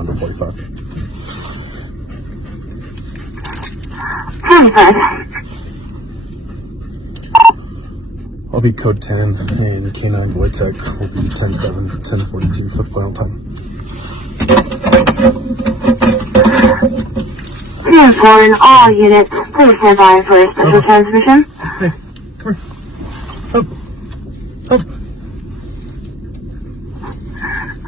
Honda 45. 45. I'll be code 10, and K9 Wojtek will be 10-7, 10:42 for the final time. 3-4, all units, please stand by for a special transmission. Hey, come here. Up. Up.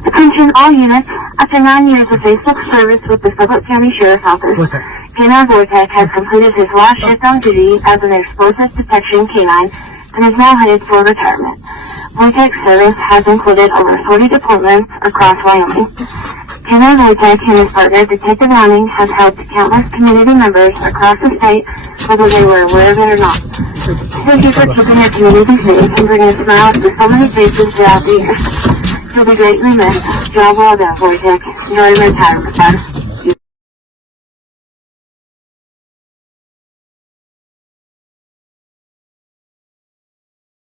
Attention all units, after 9 years of faithful service with the Sublette County Sheriff's Office, What's that? K9 Wojtek has completed his last shift on duty as an explosives detection K9 and is now headed for retirement. Wojtek's service has included over 40 deployments across Wyoming. K9 Wojtek and his partner, Detective Browning, have helped countless community members across the state, whether they were aware of it or not. Thank you for keeping your community safe and bringing smiles to so many faces throughout the year. You'll be greatly missed. Job well done, Wojtek. Enjoy your retirement, bud.